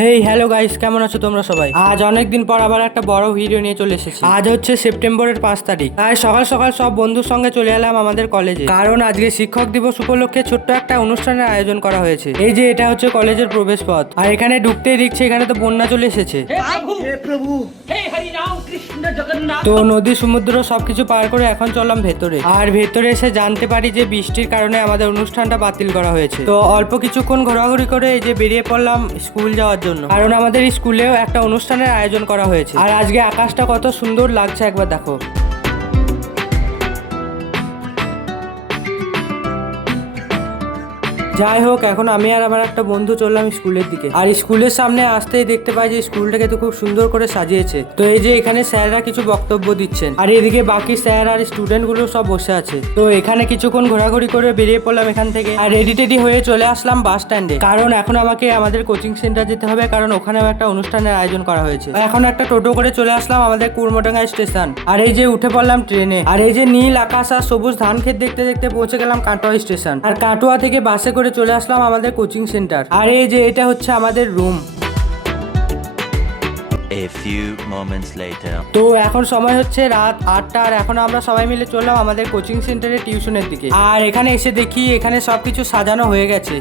Hey hello guys, কেমন আছো তোমরা সবাই? আজ অনেকদিন পর আবার একটা বড় ভিডিও নিয়ে চলে এসেছি। আজ হচ্ছে সেপ্টেম্বরের 5 তারিখ। তাই সকাল সকাল সব বন্ধুর সঙ্গে চলে এলাম আমাদের কলেজে, কারণ আজকে শিক্ষক দিবস উপলক্ষে ছোট্ট একটা অনুষ্ঠানের আয়োজন করা হয়েছে। এই যে এটা হচ্ছে কলেজের প্রবেশ পথ, আর এখানে ঢুকতেই দেখছি এখানে তো বন্যা চলে এসেছে। তো নদী সমুদ্র সবকিছু পার করে এখন চললাম ভেতরে, আর ভেতরে এসে জানতে পারি যে বৃষ্টির কারণে আমাদের অনুষ্ঠানটা বাতিল করা হয়েছে। তো অল্প কিছুক্ষণ ঘোরাঘুরি করে এই যে বেরিয়ে পড়লাম স্কুল যাওয়ার জন্য, কারণ আমাদের স্কুলেও একটা অনুষ্ঠানের আয়োজন করা হয়েছে। আর আজকে আকাশটা কত সুন্দর লাগছে একবার দেখো। যাই হোক, এখন আমি আর আমার একটা বন্ধু চললাম স্কুলের দিকে। আর স্কুলের সামনে আসতেই দেখতে পাই যে স্কুলটাকে তো খুব সুন্দর করে সাজিয়েছে। তো এই যে এখানে স্যাররা কিছু বক্তব্য দিচ্ছেন, আর এদিকে বাকি স্যার আর স্টুডেন্ট গুলো সব বসে আছে। তো এখানে কিছুক্ষণ ঘোরাঘুরি করে বেরিয়ে পড়লাম এখান থেকে, আর রেডি টেডি হয়ে চলে আসলাম বাস স্ট্যান্ডে, কারণ এখন আমাকে আমাদের কোচিং সেন্টার যেতে হবে, কারণ ওখানেও একটা অনুষ্ঠানের আয়োজন করা হয়েছে। এখন একটা টোটো করে চলে আসলাম আমাদের কুড়মোডাঙ্গা স্টেশন, আর এই যে উঠে পড়লাম ট্রেনে। আর এই যে নীল আকাশ আর সবুজ ধান ক্ষেত দেখতে দেখতে পৌঁছে গেলাম কাটোয়া স্টেশন, আর কাটোয়া থেকে বাসে করে চলে আসলাম আমাদের কোচিং সেন্টার। আর এই যে এটা হচ্ছে আমাদের room. A few moments later. তো এখন সময় হচ্ছে রাত 8টা, আর এখন আমরা সবাই মিলে চললাম আমাদের কোচিং সেন্টারে টিউশনের দিকে। আর এখানে এসে দেখি এখানে সবকিছু সাজানো হয়ে গেছে।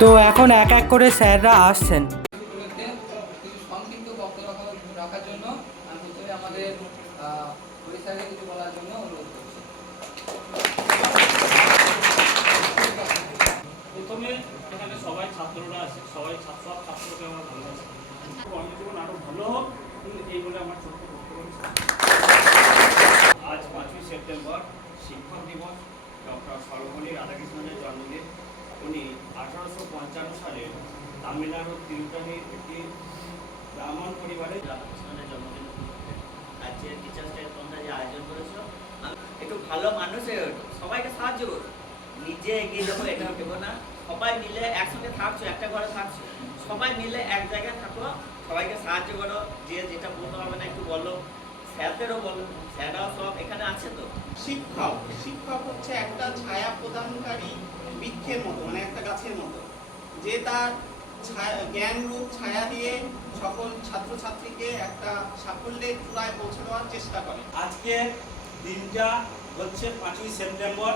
তো এখন এক এক করে স্যাররা আসছেন। রাখার জন্য আমি প্রথমে আমাদের পরিষেবাকে কিছু বলার জন্য অনুরোধ করছি। প্রথমে এখানে সবাই ছাত্ররা আছে, সবাই সব ছাত্রকে আমরা ভালোবাসি। কর্মজীবন আরও ভালো হোক, এই বলে আমার ছোট্ট বক্তব্য। আজ 5ই সেপ্টেম্বর শিক্ষক দিবস। ডক্টর সর্বপল্লী রাধাকৃষ্ণনের জন্মদিন। উনি 1855 সালে তামিলনাড়ুর তিরুতানির একটি ব্রাহ্মণ পরিবারে রাধাকৃষ্ণনের জন্মদিন উপলক্ষে আজকে টিচার্স ডে তোমরা যে আয়োজন করেছো, একটু ভালো মানুষ হয়ে ওঠো, সবাইকে সাহায্য করো, নিজে এগিয়ে যাবো এটা ভেবো না। সবাই মিলে একসঙ্গে থাকছো, একটা ঘরে থাকছো, সবাই মিলে এক জায়গায় থাকো, সবাইকে সাহায্য করো। যে যেটা বলতে পারবে না একটু বলো, স্যারদেরও বলো, স্যাররাও সব এখানে আছে। তো শিক্ষক শিক্ষক হচ্ছে একটা ছায়া প্রদানকারী বৃক্ষের মতো, মানে একটা গাছের মতো, যে তার জ্ঞান রূপ ছায়া দিয়ে সকল ছাত্রছাত্রীকে একটা সাফল্যের চূড়ায় পৌঁছে দেওয়ার চেষ্টা করে। আজকে দিনটা হচ্ছে 5ই সেপ্টেম্বর।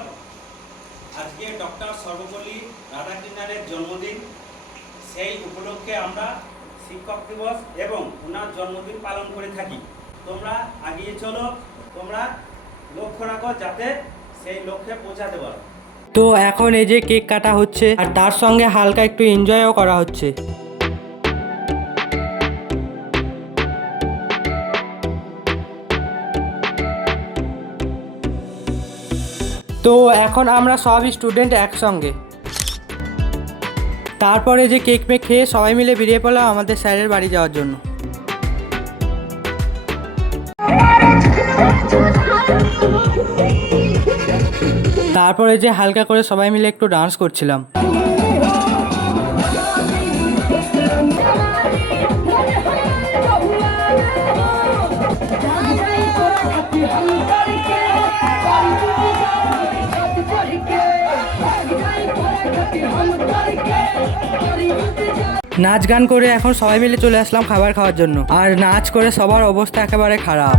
আজকে ডক্টর সর্বপল্লী রাধাকৃষ্ণনের জন্মদিন। সেই উপলক্ষে আমরা শিক্ষক দিবস এবং ওনার জন্মদিন পালন করে থাকি। তোমরা এগিয়ে চলো, তোমরা লক্ষ্য রাখো যাতে সেই লক্ষ্যে পৌঁছাতে পারো। তো এখন এই যে কেক কাটা হচ্ছে, আর তার সঙ্গে হালকা একটু এনজয়ও করা হচ্ছে। তো এখন আমরা সব স্টুডেন্ট একসঙ্গে। তারপরে যে কেক মেক খেয়ে সবাই মিলে বেরিয়ে পড়লাম আমাদের স্যারের বাড়ি যাওয়ার জন্য। তারপরে যে হালকা করে সবাই মিলে একটু ডান্স করছিলাম। নাচ গান করে এখন সবাই মিলে চলে আসলাম খাবার খাওয়ার জন্য, আর নাচ করে সবার অবস্থা একেবারে খারাপ।